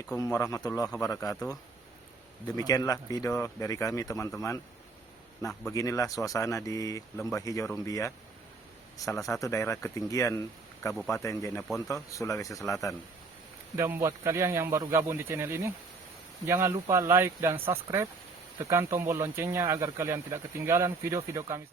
Assalamualaikum warahmatullahi wabarakatuh. Demikianlah video dari kami teman-teman. Nah, beginilah suasana di Lembah Hijau Rumbia, salah satu daerah ketinggian Kabupaten Jeneponto, Sulawesi Selatan. Dan buat kalian yang baru gabung di channel ini, jangan lupa like dan subscribe, tekan tombol loncengnya agar kalian tidak ketinggalan video-video kami.